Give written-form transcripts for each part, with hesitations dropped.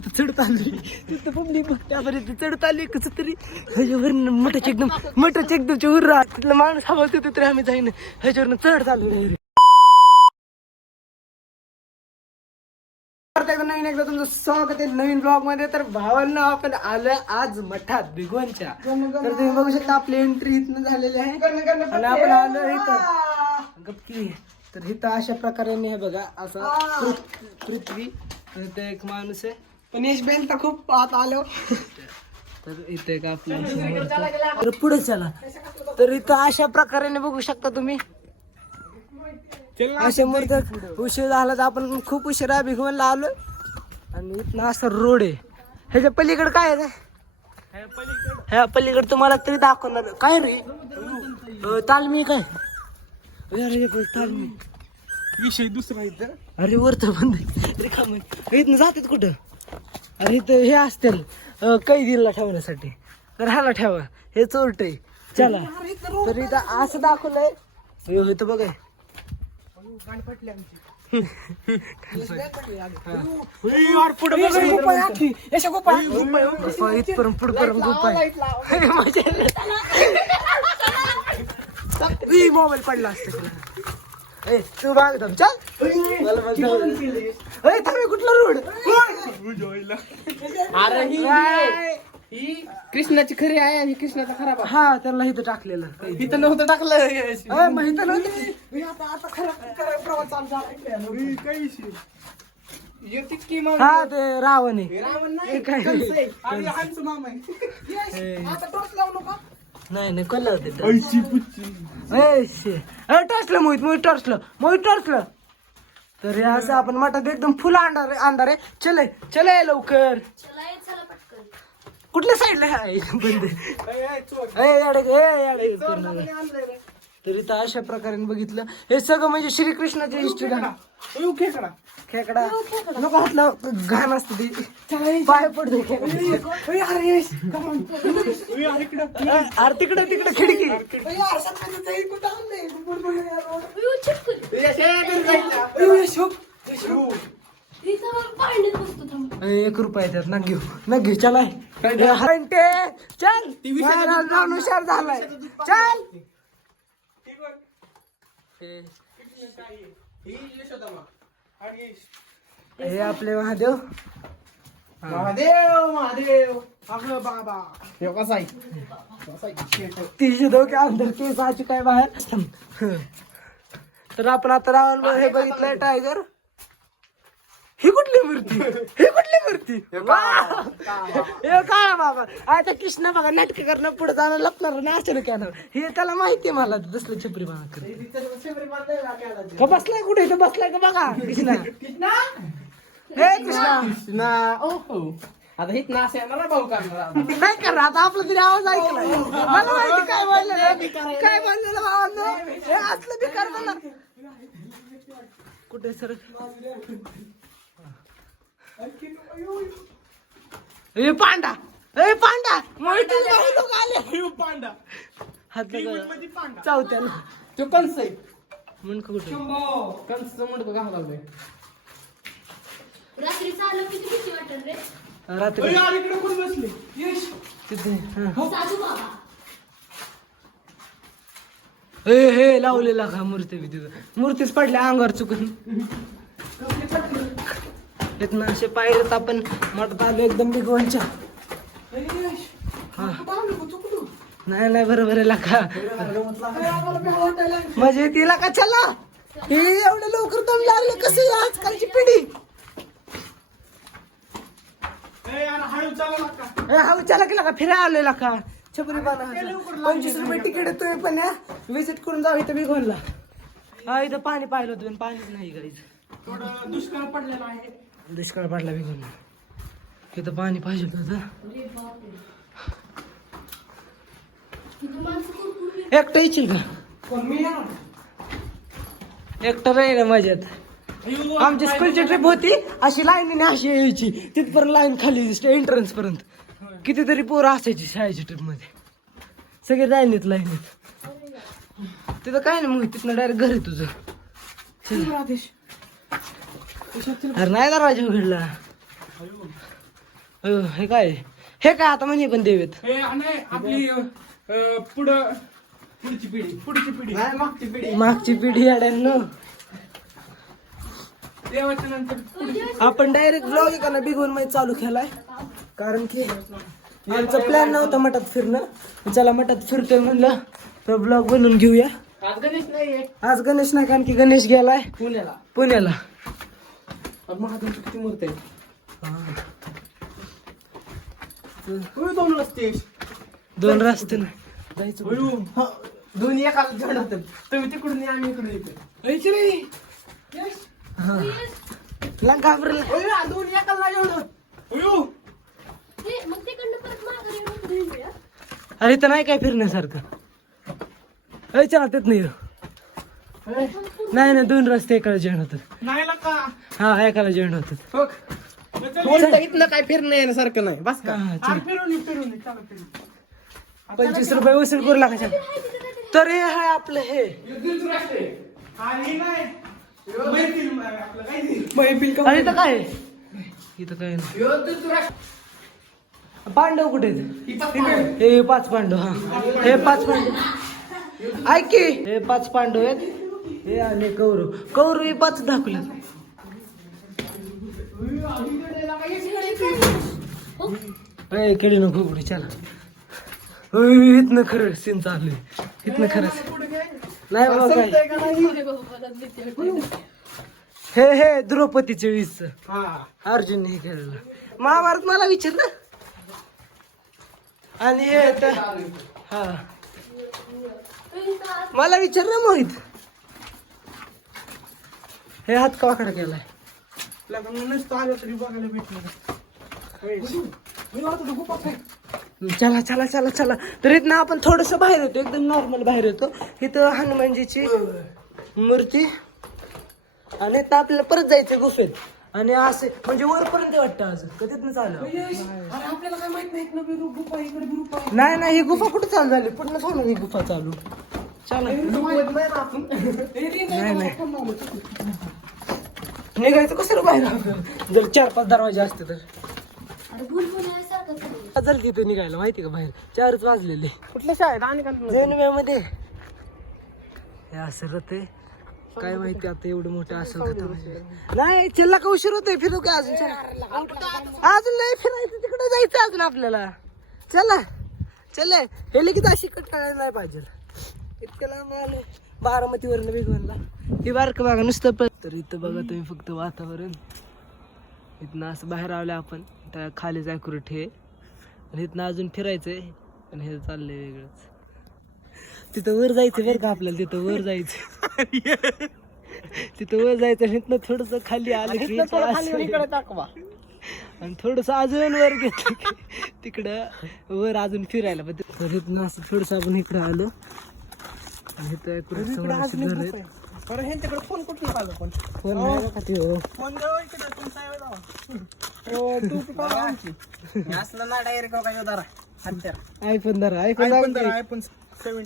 इथं चढत आली तिथं पब्लिक बघते आपण इथं चढत आली कसं तरी ह्याच्यावर मठाच्या एकदम उर्रा तिथलं माणूस हवा तिथं तरी आम्ही जाईन ह्याच्यावरनं चढत आलो नवीन एकदा तुमचं स्वागत आहे नवीन ब्लॉग मध्ये. तर भावांना आपण आलोय आज मठात भिगवणच्या. तर तुम्ही बघू शकता आपली एंट्री इथनं झालेली आहे आणि आपण आलो इथं गप्पी. तर इथं अशा प्रकारे हे बघा असं पृथ्वी इथं एक माणूस आहे पण यश बेल तर खूप आत आलो. तर इथे एक आपलं तर पुढे चला. तर इथं अशा प्रकारे बघू शकता तुम्ही अशा मूर्त उशीर झाला तर आपण खूप उशिरा भिगवणला आलोय आणि इथनं असं रोड आहे. ह्याच्या पलीकडे काय आहे ह्या पलीकडे तुम्हाला तरी दाखवणार काय रे तालमी काय अरे तालमी विषय दुसरा इथं. अरे वरत बंद रिकाम इथनं जातात कुठं. अरे इथं हे असतील कैदीला ठेवण्यासाठी तर ह्याला ठेवा हे चोरट आहे चला. तर इथं असं दाखवलंय इथं बघाय मोबाईल पडला असत तू बाग चल कुठला रोड. अरे ही कृष्णाची खरी आहे आणि कृष्णाचा खराब आहे. हा त्याला इथं टाकलेलं इथं नव्हतं टाकलं माहित नव्हतं. हा ते रावण आहे नाही कळलं मोहित टॉर्चलं. तर हे असं आपण मठात एकदम फुल अंधार आहे. चले लवकर. कुठल्या साईडला बंद तर इथं अशा प्रकारे बघितलं हे सगळं म्हणजे श्रीकृष्णाच्या हिस्ट्री. खेकडा नको हातला घाण असते ती पाय पडतो अरे तिकडे खिडकी ₹1 त्यात ना घेऊ चला चल हुशार झालाय चल. हे आपले महादेव बाबा कसा आहे 302 के अंदर केसाची काय बाहेर. तर आपण आता रावण हे बघितलंय टायगर. ही कुठली मूर्ती हे काळा बाबा आता कृष्ण बघा नाटक करणं पुढे जाणं लपणार ना अचानक येणार हे त्याला माहितीये मला तसलं छपरी का बसलाय कुठे इथं बसलाय का बघा कृष्णा हे कृष्णा आता हित ना असे ना भाऊ करणार नाही करणार आता आपला तरी आवाज ऐकलाय मला माहिती काय बोललेलं भावांनो हे असलं बेकार मला कुठे सर पांडा मोहित लोक आले पांडा हात चौथ्याला तो कंस आहे म्हणून कुठे कंस म्हणतो का लागलोय रात्री चालू किती भीती वाटत रे. रात्री इकडे कोण बसले यश तिथे साधू बाबा हे लावलेला का मूर्तीच पडल्या अंगावर चुकून इथनं असे पाहिजेत आपण मठात आलो एकदम भिगवणच्या. नाही बरोबर आहे लाका म्हणजे तिला का चला हे एवढं लवकर दम लागले कसे आजकालची पिढी. हळू चला केला का फिरायला आलेला का छपरी बाला ₹25 तिकीट आहे. तुम्ही पण या विजिट करून जाऊ इथं भिगवणला. हा इथं पाणी पाहिलं होतं पण पाणीच नाही गाईच थोडं दुष्काळ पडलेला आहे. दुष्काळ पडला भिगवणला इथं पाणी पाहिजे होतं. एकटं येशील का एकटं राहील मजेत. आमची स्कूलची ट्रिप होती अशी लाईनीने अशी यायची तिथपर्यंत लाईन खाली एंट्रन्स पर्यंत कितीतरी पोरं असायची शाळेच्या ट्रिप मध्ये सगळे लाईनीत तिथं काय नाही मग तिथनं डायरेक्ट घरी तुझं. अरे नाही दरवाजा उघडला हे काय हे काय आता म्हणे पण देवेत हे नाही आपली पुढची पिढी नाही, मागची पिढी अड्यानो. देवाच्या नंतर आपण डायरेक्ट ब्लॉग एका बिगवून मध्ये चालू केलाय कारण की आमचा प्लॅन नव्हता मठात फिरणं. चला मठात फिरतोय म्हणलं तर ब्लॉग बनवून घेऊया. आज गणेश नाहीये आज गणेश नाही कारण की गणेश गेलाय पुण्याला. महादेवची किती मूर्ती आहे. दोन रस्ते नाही जायचं. दोन्ही एकाला जण होतात. तुम्ही तिकडून या, आम्ही इकडून येतो. घाबरला दोन्ही एकाला जण होत. ते मग तिकडनं परत माघारी येऊन घरी येऊया. अरे तर नाही काय फिरण्यासारखं. चला तेच नाही नाही दोन रस्ते एकाला जॉईन होतात. नाही ना का हा एकाला जॉईन होतात. इथलं काय फिरणं येण्यासारखं नाही बस का. हा, चल. फिरून चला फिरून 25 रुपये वसूल करू लागायच्या. तर हे आहे आपलं हे आणि इथं काय आहे? इथं काय नाही. पांडव कुठे आहेत? हे 5 पांडव. हा हे 5 पांडव ऐक की हे 5 पांडव आहेत. हे आले कौरव हे 5 दाखवले. केली नको पुढे चला. इथनं खरं सीन चालू आहे. इथनं खरं नाही बाबा काय हे द्रौपदीचे 20 अर्जुन हे केलेलं महाभारत मला विचारलं. आणि हे हा मला विचारलं मोहित हे हात का वाकडा केलाय. नसतं आलं तरी बघायला भेटलं. चला चला चला चला. तर इथनं आपण थोडस बाहेर येतो एकदम नॉर्मल बाहेर येतो. इथं हनुमानजीची मूर्ती आणि इथं आपल्याला परत जायचं गुफेत. आणि असे म्हणजे वरपर्यंत वाटतं अजून कधीच चालू आपल्याला काय माहित नाही ना गुफा इकडे गुफा नाही ही गुफा कुठे चालू झाली पूर्ण झालं ही गुफा चालू. चला नाही निघायचं कसं बाहेर जर 4-5 दरवाजे असते तर अरे भुलभुलैयासारखं झालंय. जर तिथे निघायला माहिती का बाहेर 4च वाजलेले. कुठल्या शाळेत आणि का जैनव्यामध्ये हे असं रथ आहे काय माहिती आता एवढं मोठं असेल का. नाही चला का उशीर होतोय फिरू का अजून. अजून नाही फिरायचं तिकडे जायचं अजून आपल्याला. चला चल हे लगेच अशी कटाळा नाही पाहिजे. इतक्या लांब आले बारामतीवरनं वेगवनला. ही बारक बघा नुसतं तर इथं बघा तुम्ही फक्त वातावरण. इथनं असं बाहेर आलं आपण त्या खाली जायकुरट हे आणि इथनं अजून फिरायचंय आणि हे चाललंय वेगळंच. तिथं वर जायचं बरं का आपल्याला. तिथं वर जायचं तिथं वर जायचं आणि इथनं थोडस खाली आलं दाखवा आणि थोडस अजून वर घेतलं की तिकडं वर अजून फिरायला. पण इथनं असं थोडस आपण इकडं आलो आणि इथं घर आहेत. बरं ह्यांच्याकडे फोन कुठे आलो पण फोन नाही का ते हो. फोन जवळ इकडे तुमचा असलं ना डायरेक्ट काय जरा आयफोन धरा आयफोन 17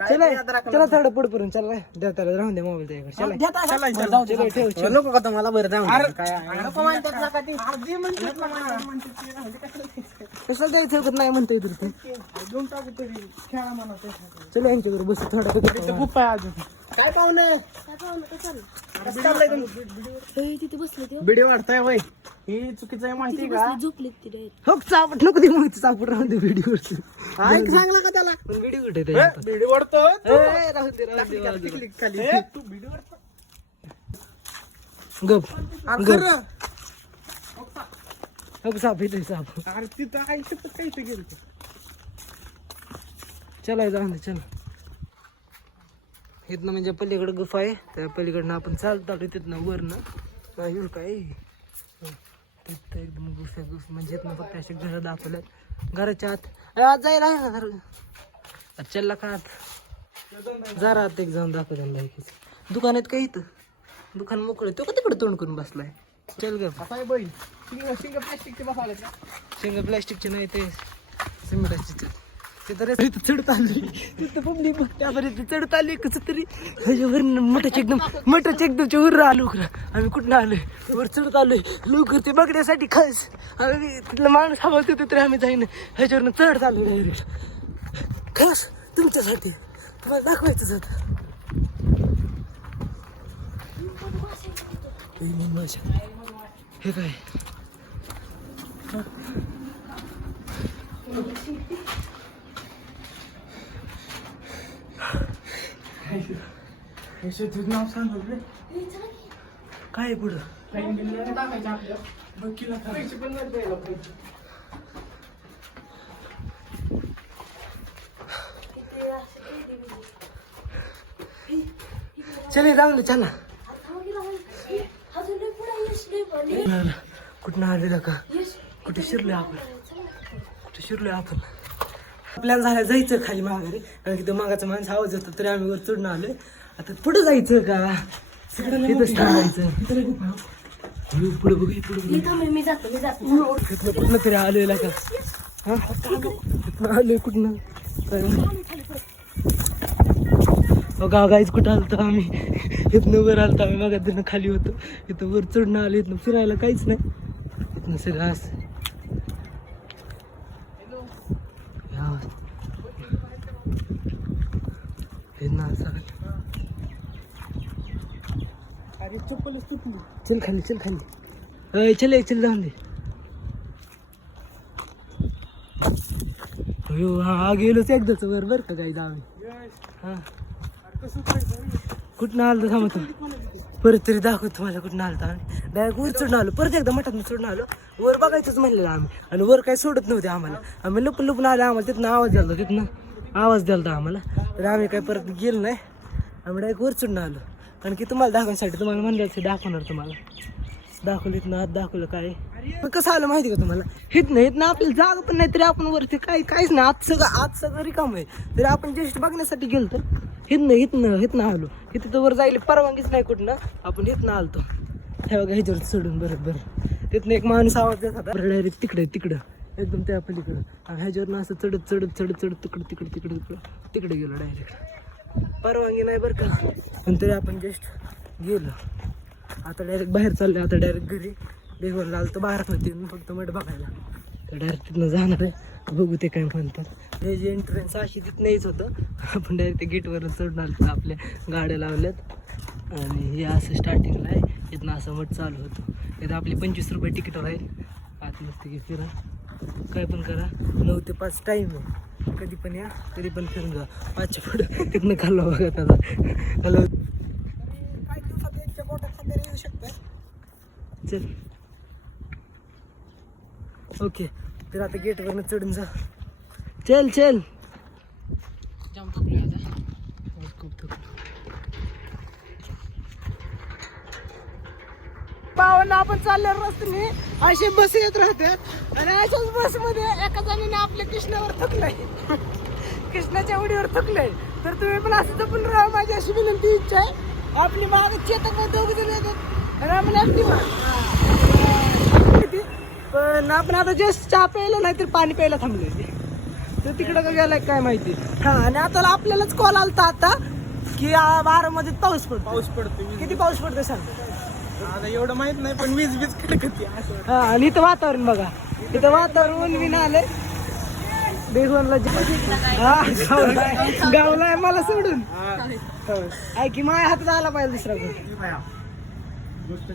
चला थोडं पुढे पर्यंत चला द्या त्याला राहून द्या मोबाईल त्याच्याकडे. ठेव नको का तुम्हाला बरं जाऊन कशाला द्यायचं नाही म्हणता येत ते. चला यांच्याकडे बस थोडा गुप्पा आहे अजून काय पाहुणे तिथे बसले ते व्हिडिओ वाढताय वय ही चुकीचं आहे माहिती का. झोपलेत तिथे. हो चापट नको दे मोहित चापट राहून दे व्हिडिओ सांगला का त्याला व्हिडिओ कुठे व्हिडिओ वाढतो राहून दे खाली तू व्हिडिओ गप साप इथे साप. अरे तिथं आयुष्यात काही गेलं चला जाऊन दे चला. इथनं म्हणजे पलीकडे गुफा आहे त्या पलीकडनं आपण चालत आलो तिथनं वरनं येऊ काय तिथं एकदम गुफा म्हणजे इथनं फक्त असे घरं दाखवल्यात घराच्या आत जायला आहे ना घर चलला का आत जरा आत एक जाऊन दाखव त्यांना दुकान आहेत का इथं दुकान मोकळं तो का तिकडे तोंड करून बसलाय. चल ग प्लास्टिकचे बसाले शेंगा प्लॅस्टिकचे नाही ते सिमेंटाचे तिथं इथं चढत आली तिथं पब्लिक बघते आपण इथं चढत आली कसं तरी ह्याच्यावर मठाच्या एकदमच्या वर आलो खरं आम्ही कुठं आलोय वर चढत आलोय लवकर ते बघण्यासाठी खास आम्ही तिथलं माणूस हवा होतं तरी आम्ही जाईन ह्याच्यावरनं चढत आलो डायरेक्ट खास तुमच्यासाठी तुम्हाला दाखवायचंच आता हे काय तुझं नाव सांग काय आहे पुढं चले जाऊ ना चला कुठं आलेलं का कुठे शिरलोय आपण प्लॅन झाला जायचं खाली माघारी कारण की तो मागाचा माणूस आवाज येतो तरी आम्ही वर चढून आलोय आता पुढे जायचं का तिथंच थांबायचं पुढे बघ मी जातो कुठनं तरी आलोय का हा कुठनं आलोय कुठनं गाईच कुठं आलतो आम्ही इथनं वर आलतो आम्ही मागा तिथनं खाली होतो इथं वर चढणं आलो इथनं फिरायला काहीच नाही इथनं सगळं असं अरे चप्पलच तुटली चल खाली चल जाऊन दे हा गेलोच एकदाच वर का जायचं आम्ही हा कुठं आलं थांबा परत तरी दाखवतो तुम्हाला कुठं आलं आम्ही डायरेक्ट वर चढून आलो परत एकदा मठात चढून आलो वर बघायचंच म्हणलेलं आम्ही आणि वर काही सोडत नव्हते आम्हाला आम्ही लपून आले आम्हाला तिथनं आवाज द्यालता आम्हाला तर आम्ही काय परत गेलो नाही आम्ही डायरेक्ट वर चढून आलो कारण की तुम्हाला दाखवण्यासाठी तुम्हाला म्हणलं दाखवणार तुम्हाला दाखवलं इथनं आत दाखवलं काय पण कसं आलं माहिती का तुम्हाला इथनं आपल्याला जागा पण नाही तरी आपण वरती काहीच नाही आत सगळं रिकाम आहे तरी आपण जस्ट बघण्यासाठी गेलो तर इथनं आलो इथं तर वर जायला परवानगीच नाही कुठनं आपण इथनं आलतो हे बघा ह्याच्यावर चढून बरं तिथनं एक माणूस आवाज देत होता डायरेक्ट तिकडं एकदम त्या पलीकडं आणि ह्याच्यावरनं असं चढत तिकडे गेलो डायरेक्ट परवानगी नाही बरं का पण तरी आपण जस्ट गेलो आता डायरेक्ट बाहेर चाललो आता डायरेक्ट घरी देवाला आलो बाहेर होते फक्त मठ बघायला तर डायरेक्ट तिथनं जाणार आहे बघू ते काय म्हणतात हे जे एंट्रन्स अशी तिथं नाहीच होतं आपण डायरेक्ट गेटवरून चढून आलो आपल्या गाड्या लावल्यात आणि हे असं स्टार्टिंगला आहे इथनं असं मठ चालू होतं इथं आपली 25 रुपये तिकीट राहील आत मस्त की फिरा काय पण करा 9 ते 5 टाईम आहे कधी पण या कधी पण फिरून जा 5च्या पुढं तिथनं खाल्लं बघा त्याला हॅलो काही दिवसात एकच्या पोटात सध्या येऊ शकतं चल ओके तर आता गेटवरनं चढून जा चल जाम थकलोय आता खूप थकलो पावन आपण चालल्यावर रस्त्याने असे बस येत राहतात आणि अशाच बसमध्ये एका जणाने आपल्या कृष्णावर थकलंय कृष्णाच्या उडीवर थकलंय तर तुम्ही पण असं जपून राहा माझी अशी विनंती इच्छा आहे आपली माग चेतक दोघ जण येतात आणि आपण ऍक्टिव्ह पण आपण आता जस्ट चहा प्यायला नाही तर पाणी प्यायला थांबलोय तर तिकडं का गेलाय काय माहिती हा आणि आता आपल्यालाच कॉल आलता आता की 12 मध्ये पाऊस पडतो किती पाऊस पडतो सांग आता एवढं माहित नाही पण वीज कडकती हा आणि इथं वातावरण बघा इथं वातावरण विन आलंय बेगवनला गावलाय मला सोडून ऐक की माझ्या हातात आला पाहिजे दुसरा गोष्ट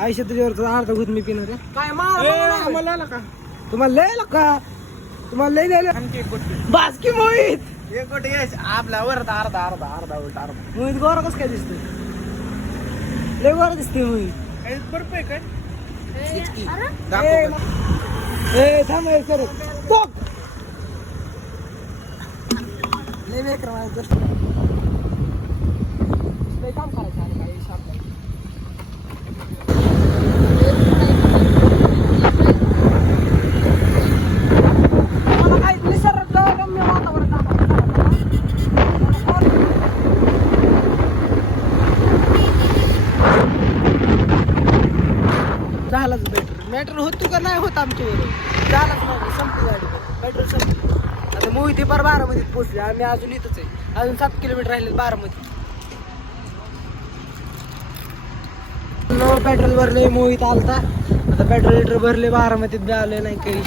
आयुष्यात तुझ्यावर अर्धा घुत मी पिणार काय आम्हाला का तुम्हाला लय का तुम्हाला लय बासकी मोहित एक गोट आपला वर अर्धा उलटा मोहित गोरा कसं काय दिसतोय लय गोरा दिसतोय मोहित काही बर्फ आहे काय ए थांब कर स्टॉप लय बेकार लय काम करायचं आणि काही आपल्याला मला काही निसर्गरम्य वातावरण झालाच मॅटर होतो का नाही होत आमच्यावर झालाच मॅटर संपली गाडी मॅटर संपली आता मोहित ते पार बारामतीत पोहोचले आम्ही अजून इथंच आहे अजून 7 किलोमीटर राहिले बारामती पेट्रोल भरले मोहित आलता आता पेट्रोल लिटर भरले बारामतीत बी आलोय नाही काही